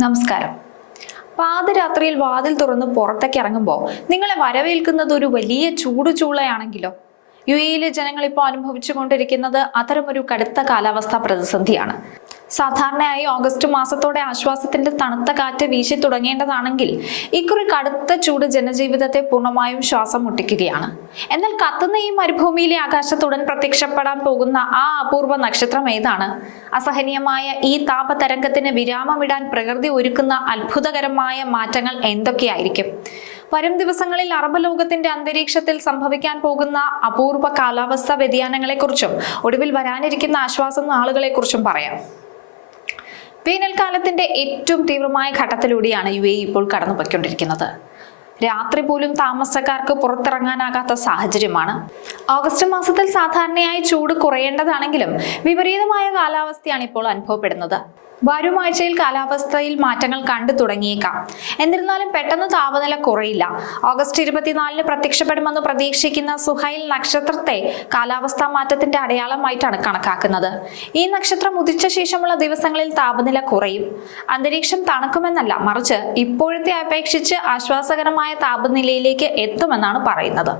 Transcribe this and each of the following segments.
നമസ്കാരം. പാതിരാത്രിയിൽ വാതിൽ തുറന്ന് പുറത്തേക്ക് ഇറങ്ങുമ്പോൾ നിങ്ങളെ വരവേൽക്കുന്നത് ഒരു വലിയ ചൂളയാണെങ്കിലോ? യുഎഇയിലെ ജനങ്ങൾ ഇപ്പോൾ അനുഭവിച്ചുകൊണ്ടിരിക്കുന്നത് അത്തരമൊരു കടുത്ത കാലാവസ്ഥാ പ്രതിസന്ധിയാണ്. സാധാരണയായി ഓഗസ്റ്റ് മാസത്തോടെ ആശ്വാസത്തിന്റെ തണുത്ത കാറ്റ് വീശി തുടങ്ങേണ്ടതാണെങ്കിൽ ഇക്കുറി കടുത്ത ചൂട് ജനജീവിതത്തെ പൂർണ്ണമായും ശ്വാസം മുട്ടിക്കുകയാണ്. എന്നാൽ കത്തുന്ന ഈ മരുഭൂമിയിലെ ആകാശത്തുടൻ പ്രത്യക്ഷപ്പെടാൻ പോകുന്ന ആ അപൂർവ നക്ഷത്രം ഏതാണ്? അസഹനീയമായ ഈ താപതരംഗത്തിന് വിരാമമിടാൻ പ്രകൃതി ഒരുക്കുന്ന അത്ഭുതകരമായ മാറ്റങ്ങൾ എന്തൊക്കെയായിരിക്കും? വരും ദിവസങ്ങളിൽ അറബ് ലോകത്തിന്റെ അന്തരീക്ഷത്തിൽ സംഭവിക്കാൻ പോകുന്ന അപൂർവ കാലാവസ്ഥാ വ്യതിയാനങ്ങളെക്കുറിച്ചും ഒടുവിൽ വരാനിരിക്കുന്ന ആശ്വാസ നാളുകളെക്കുറിച്ചും പറയാം. വേനൽക്കാലത്തിന്റെ ഏറ്റവും തീവ്രമായ ഘട്ടത്തിലൂടെയാണ് യുഎഇ ഇപ്പോൾ കടന്നുപോയിക്കൊണ്ടിരിക്കുന്നത്. രാത്രി പോലും താമസക്കാർക്ക് പുറത്തിറങ്ങാനാകാത്ത സാഹചര്യമാണ്. ഓഗസ്റ്റ് മാസത്തിൽ സാധാരണയായി ചൂട് കുറയേണ്ടതാണെങ്കിലും വിപരീതമായ കാലാവസ്ഥയാണ് ഇപ്പോൾ അനുഭവപ്പെടുന്നത്. വരും ആഴ്ചയിൽ കാലാവസ്ഥയിൽ മാറ്റങ്ങൾ കണ്ടു തുടങ്ങിയേക്കാം. എന്നിരുന്നാലും പെട്ടെന്ന് താപനില കുറയില്ല. ഓഗസ്റ്റ് 24 പ്രത്യക്ഷപ്പെടുമെന്ന് പ്രതീക്ഷിക്കുന്ന സുഹൈൽ നക്ഷത്രത്തെ കാലാവസ്ഥാ മാറ്റത്തിന്റെ അടയാളമായിട്ടാണ് കണക്കാക്കുന്നത്. ഈ നക്ഷത്രം ഉദിച്ച ശേഷമുള്ള ദിവസങ്ങളിൽ താപനില കുറയും. അന്തരീക്ഷം തണുക്കുമെന്നല്ല, മറിച്ച് ഇപ്പോഴത്തെ അപേക്ഷിച്ച് ആശ്വാസകരമായ താപനിലയിലേക്ക് എത്തുമെന്നാണ് പറയുന്നത്.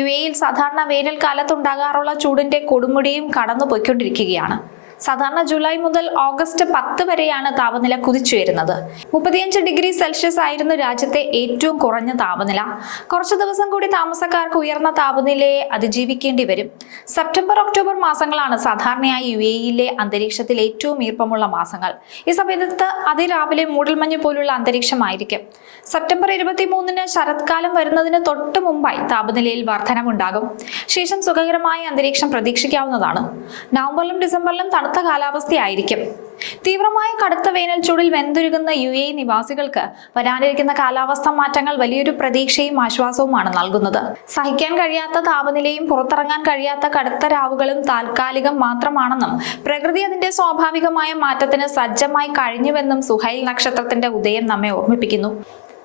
യുഎഇയിൽ സാധാരണ വേനൽക്കാലത്തുണ്ടാകാറുള്ള ചൂടിന്റെ കൊടുമുടിയും കടന്നു പോയിക്കൊണ്ടിരിക്കുകയാണ്. സാധാരണ ജൂലൈ മുതൽ ഓഗസ്റ്റ് 10 വരെയാണ് താപനില കുതിച്ചുയരുന്നത്. 35 ഡിഗ്രി സെൽഷ്യസ് ആയിരുന്നു രാജ്യത്തെ ഏറ്റവും കുറഞ്ഞ താപനില. കുറച്ചു ദിവസം കൂടി താമസക്കാർക്ക് ഉയർന്ന താപനിലയെ അതിജീവിക്കേണ്ടി വരും. സെപ്റ്റംബർ ഒക്ടോബർ മാസങ്ങളാണ് സാധാരണയായി യുഎഇയിലെ അന്തരീക്ഷത്തിൽ ഏറ്റവും ഈർപ്പമുള്ള മാസങ്ങൾ. ഈ സമയത്ത് അതിരാവിലെ മൂടൽമഞ്ഞ് പോലുള്ള അന്തരീക്ഷമായിരിക്കും. സെപ്റ്റംബർ 23-ന് ശരത്കാലം വരുന്നതിന് തൊട്ട് മുമ്പായി താപനിലയിൽ വർധനമുണ്ടാകും. ശേഷം സുഖകരമായ അന്തരീക്ഷം പ്രതീക്ഷിക്കാവുന്നതാണ്. നവംബറിലും ഡിസംബറിലും തണുത്ത കാലാവസ്ഥയായിരിക്കും. തീവ്രമായ കടുത്ത വേനൽ ചൂടിൽ വെന്തുരുകുന്ന യുഎഇ നിവാസികൾക്ക് വരാനിരിക്കുന്ന കാലാവസ്ഥാ മാറ്റങ്ങൾ വലിയൊരു പ്രതീക്ഷയും ആശ്വാസവുമാണ് നൽകുന്നത്. സഹിക്കാൻ കഴിയാത്ത താപനിലയും പുറത്തിറങ്ങാൻ കഴിയാത്ത കടുത്ത രാവുകളും താൽക്കാലികം മാത്രമാണെന്നും പ്രകൃതി അതിന്റെ സ്വാഭാവികമായ മാറ്റത്തിന് സജ്ജമായി കഴിഞ്ഞുവെന്നും സുഹൈൽ നക്ഷത്രത്തിന്റെ ഉദയം നമ്മെ ഓർമ്മിപ്പിക്കുന്നു.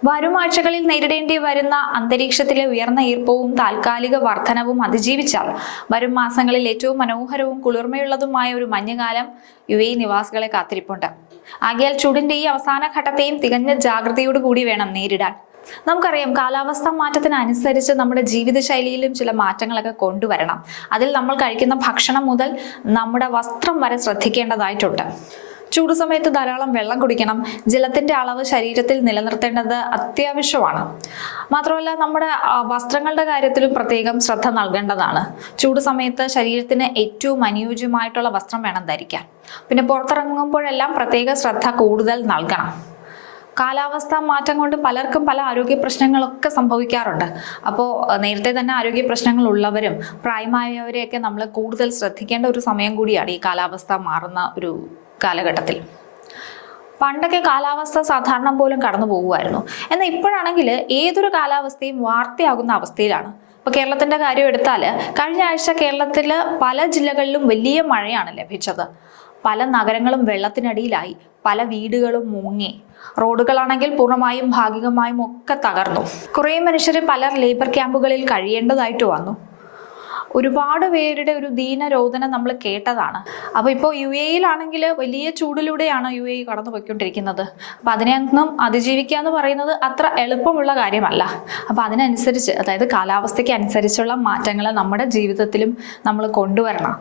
വരും ആഴ്ചകളിൽ നേരിടേണ്ടി വരുന്ന അന്തരീക്ഷത്തിലെ ഉയർന്ന ഈർപ്പവും താൽക്കാലിക വർധനവും അതിജീവിച്ചാൽ വരും മാസങ്ങളിൽ ഏറ്റവും മനോഹരവും കുളിർമയുള്ളതുമായ ഒരു മഞ്ഞുകാലം യുഎഇ നിവാസികളെ കാത്തിരിപ്പുണ്ട്. ആകയാൽ ചൂടിന്റെ ഈ അവസാന ഘട്ടത്തെയും തികഞ്ഞ ജാഗ്രതയോടുകൂടി വേണം നേരിടാൻ. നമുക്കറിയാം, കാലാവസ്ഥാ മാറ്റത്തിനനുസരിച്ച് നമ്മുടെ ജീവിതശൈലിയിലും ചില മാറ്റങ്ങളൊക്കെ കൊണ്ടുവരണം. അതിൽ നമ്മൾ കഴിക്കുന്ന ഭക്ഷണം മുതൽ നമ്മുടെ വസ്ത്രം വരെ ശ്രദ്ധിക്കേണ്ടതായിട്ടുണ്ട്. ചൂട് സമയത്ത് ധാരാളം വെള്ളം കുടിക്കണം. ജലത്തിന്റെ അളവ് ശരീരത്തിൽ നിലനിർത്തേണ്ടത് അത്യാവശ്യമാണ്. മാത്രമല്ല, നമ്മുടെ വസ്ത്രങ്ങളുടെ കാര്യത്തിലും പ്രത്യേകം ശ്രദ്ധ നൽകേണ്ടതാണ്. ചൂട് സമയത്ത് ശരീരത്തിന് ഏറ്റവും അനുയോജ്യമായിട്ടുള്ള വസ്ത്രം വേണം ധരിക്കാൻ. പിന്നെ പുറത്തിറങ്ങുമ്പോഴെല്ലാം പ്രത്യേക ശ്രദ്ധ കൂടുതൽ നൽകണം. കാലാവസ്ഥാ മാറ്റം കൊണ്ട് പലർക്കും പല ആരോഗ്യ പ്രശ്നങ്ങളൊക്കെ സംഭവിക്കാറുണ്ട്. അപ്പോൾ നേരത്തെ തന്നെ ആരോഗ്യ പ്രശ്നങ്ങൾ ഉള്ളവരും പ്രായമായവരെയൊക്കെ നമ്മൾ കൂടുതൽ ശ്രദ്ധിക്കേണ്ട ഒരു സമയം കൂടിയാണ് ഈ കാലാവസ്ഥ മാറുന്ന ഒരു കാലഘട്ടത്തിൽ. പണ്ടൊക്കെ കാലാവസ്ഥ സാധാരണ പോലും കടന്നു പോകുമായിരുന്നു. എന്നാൽ ഇപ്പോഴാണെങ്കിൽ ഏതൊരു കാലാവസ്ഥയും വാർത്തയാകുന്ന അവസ്ഥയിലാണ്. ഇപ്പൊ കേരളത്തിന്റെ കാര്യം എടുത്താൽ കഴിഞ്ഞ ആഴ്ച കേരളത്തില് പല ജില്ലകളിലും വലിയ മഴയാണ് ലഭിച്ചത്. പല നഗരങ്ങളും വെള്ളത്തിനടിയിലായി, പല വീടുകളും മുങ്ങി, റോഡുകളാണെങ്കിൽ പൂർണ്ണമായും ഭാഗികമായും ഒക്കെ തകർന്നു. കുറേ മനുഷ്യർ പല ലേബർ ക്യാമ്പുകളിൽ കഴിയേണ്ടതായിട്ട് വന്നു. ഒരുപാട് പേരുടെ ഒരു ദീനരോധനം നമ്മൾ കേട്ടതാണ്. അപ്പോൾ ഇപ്പോൾ യുഎഇയിലാണെങ്കിൽ വലിയ ചൂടിലൂടെയാണ് യുഎഇ കടന്നു പോയിക്കൊണ്ടിരിക്കുന്നത്. അപ്പോൾ അതിനെയൊന്നും അതിജീവിക്കുക എന്ന് പറയുന്നത് അത്ര എളുപ്പമുള്ള കാര്യമല്ല. അപ്പോൾ അതിനനുസരിച്ച്, അതായത് കാലാവസ്ഥയ്ക്ക് അനുസരിച്ചുള്ള മാറ്റങ്ങൾ നമ്മുടെ ജീവിതത്തിലും നമ്മൾ കൊണ്ടുവരണം.